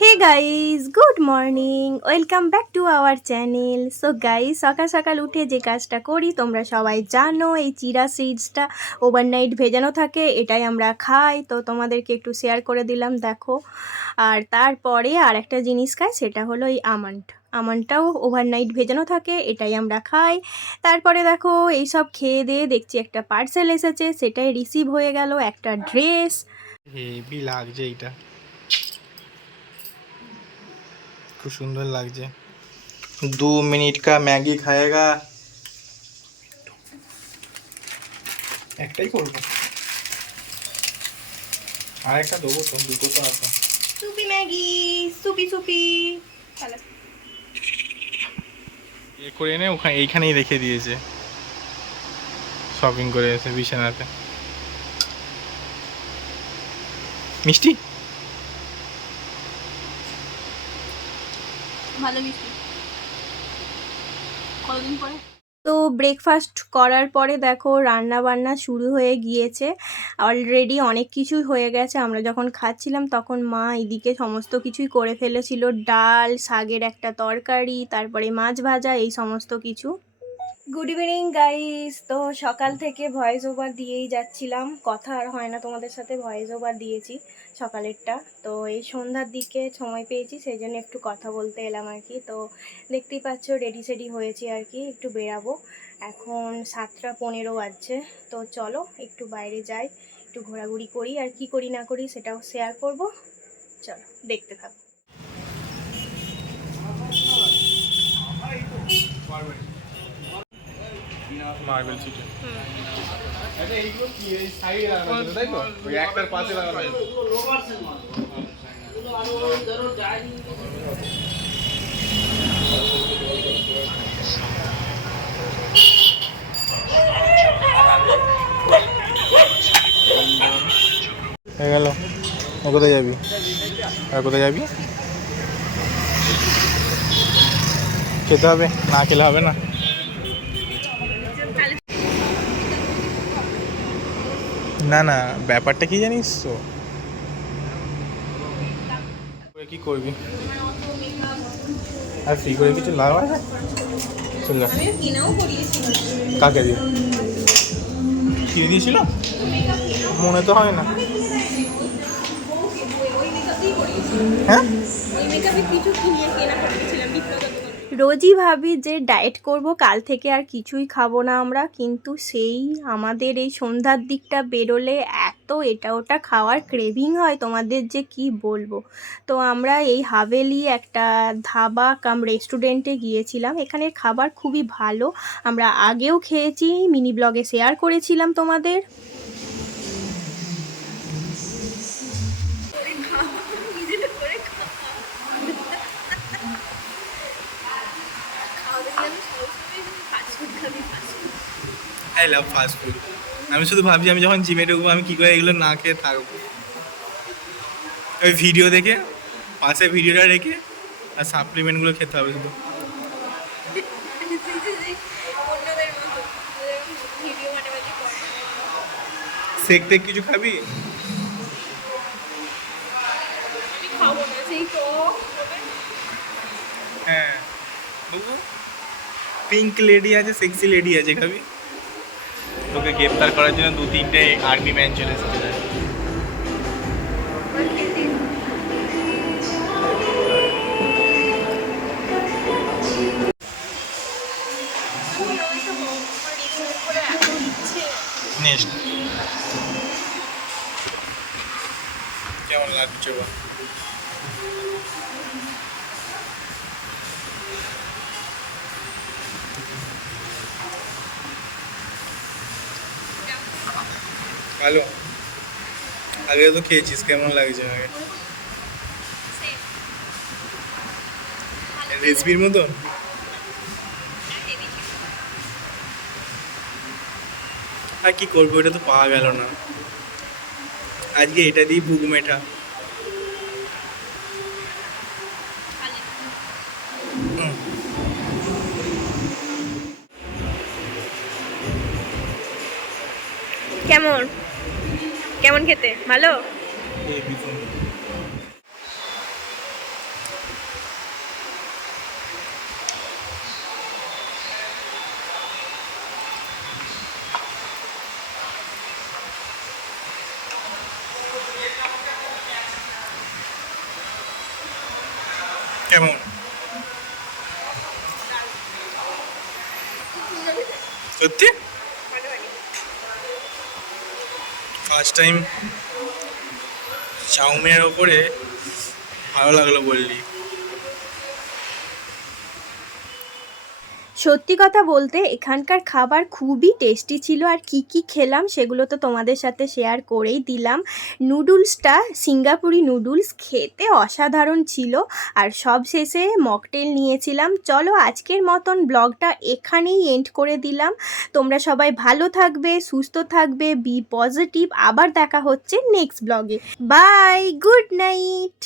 Hey guys, good morning, welcome back to our channel. So guys, সকাল সকাল উঠে যে কাজটা করি তোমরা সবাই জানো, এই চিরা সিডসটা ওভারনাইট ভেজানো থাকে, এটাই আমরা খাই। তো তোমাদেরকে একটু শেয়ার করে দিলাম, দেখো। আর তারপরে আর একটা জিনিস খাই, সেটা হলো এই আমন্ডটাও ওভারনাইট ভেজানো থাকে, এটাই আমরা খাই। তারপরে দেখো, এইসব খেয়ে দিয়ে দেখছি একটা পার্সেল এসেছে, সেটাই রিসিভ হয়ে গেল, একটা ড্রেস। হেভি লাগছে এইটা, খুব সুন্দর লাগছে। 2 मिनट का मैगी खाएगा। একটাই করবো, আর একটা দেবো তো, দুটো তো আছে। সুপি ম্যাগি, সুপি সুপি। এ করে এনে ওখানে এইখানেই রেখে দিয়েছে, শপিং করে এসে বিছানাতে। মিষ্টি ভালো মিষ্টি। কতদিন পরে তো ব্রেকফাস্ট করার পরে দেখো রান্না বান্না শুরু হয়ে গিয়েছে। অলরেডি অনেক কিছুই হয়ে গেছে। আমরা যখন খাচ্ছিলাম তখন মা এদিকে সমস্ত কিছুই করে ফেলেছিল, ডাল, শাকের একটা তরকারি, তারপরে মাছ ভাজা, এই সমস্ত কিছু। Good evening guys. তো সকাল থেকে ভয়েস ওভার দিয়েই যাচ্ছিলাম, কথা আর হয় না তোমাদের সাথে, ভয়েস ওভার দিয়েছি সকালেরটা। তো এই সন্ধ্যার দিকে সময় পেয়েছি, সেই জন্য একটু কথা বলতে এলাম আর কি। তো দেখতেই পাচ্ছ রেডি সেডি হয়েছি আর কি, একটু বেরাবো। এখন 7:15 বাজছে। তো চলো একটু বাইরে যাই, একটু ঘোরাঘুরি করি, আর কি করি না করি সেটাও শেয়ার করব। চলো দেখতে থাকো। Marble city. আচ্ছা এইগুলো কি এই সাইডে লাগানো ছিল তাই তো, ওই একটার পাশে লাগানো ছিল। হয়ে গেল। ও কোথায় যাবি? আর কোথায় যাবি? খেতে হবে, না খেলে হবে না। না না, ব্যাপারটা কি জানিস তো, কি করবি আর ফ্রি করে কিছু লাভ আছে? চল যা। কাকে দিয়ে কিনে দিয়েছিল? মনে তো হয় না। হ্যাঁ, রোজই ভাবি যে ডায়েট করব, কাল থেকে আর কিছুই খাবো না আমরা, কিন্তু সেই আমাদের এই সন্ধ্যার দিকটা বেরোলে এত এটা ওটা খাওয়ার ক্রেভিং হয়, তোমাদের যে কি বলবো। তো আমরা এই হাভেলি একটা ধাবা কাম রেস্টুরেন্টে গিয়েছিলাম, এখানের খাবার খুবই ভালো। আমরা আগেও খেয়েছি, মিনি ব্লগে শেয়ার করেছিলাম তোমাদের। I love fast food. আমি শুধু ভাবছি আমি যখন জিমে ঢুকবো আমি কী করে এগুলো না খেয়ে থাকবো। ওই ভিডিও দেখে, পাশে ভিডিওটা রেখে, আর সাপ্লিমেন্টগুলো খেতে হবে শুধু। শেক টেক কিছু খাবি? হ্যাঁ বাবু, পিঙ্ক লেডি আছে, সেক্সি লেডি আছে, খাবি? তোকে গ্রেপ্তার করার জন্য 2-3টে আর্মি ম্যান চলে এসেছে। নেক্সট কেমন লাগছে বা? ভালো, আগে তো খেয়েছিস, কেমন লাগছে আগে? রেসিপির মতন? আর কি করবো, ওটা তো পাওয়া গেল না। আজকে এটা দিই ভুগ মেঠা। কেমন কেমন খেতে? ভালো? কেমন? সত্যি ফার্স্ট টাইম চাউমিনের ওপরে ভালো লাগলো বললি। সত্যি কথা বলতে এখানকার খাবার খুবই টেস্টি ছিল, আর কি কি খেলাম সেগুলো তো তোমাদের সাথে শেয়ার করেই দিলাম। নুডলসটা সিঙ্গাপুরি নুডলস খেতে অসাধারণ ছিল, আর সব শেষে মকটেল নিয়েছিলাম। চলো আজকের মতন ব্লগটা এখানেই এন্ড করে দিলাম। তোমরা সবাই ভালো থাকবে, সুস্থ থাকবে, বি পজিটিভ। আবার দেখা হচ্ছে নেক্সট ব্লগে। Bye, good night.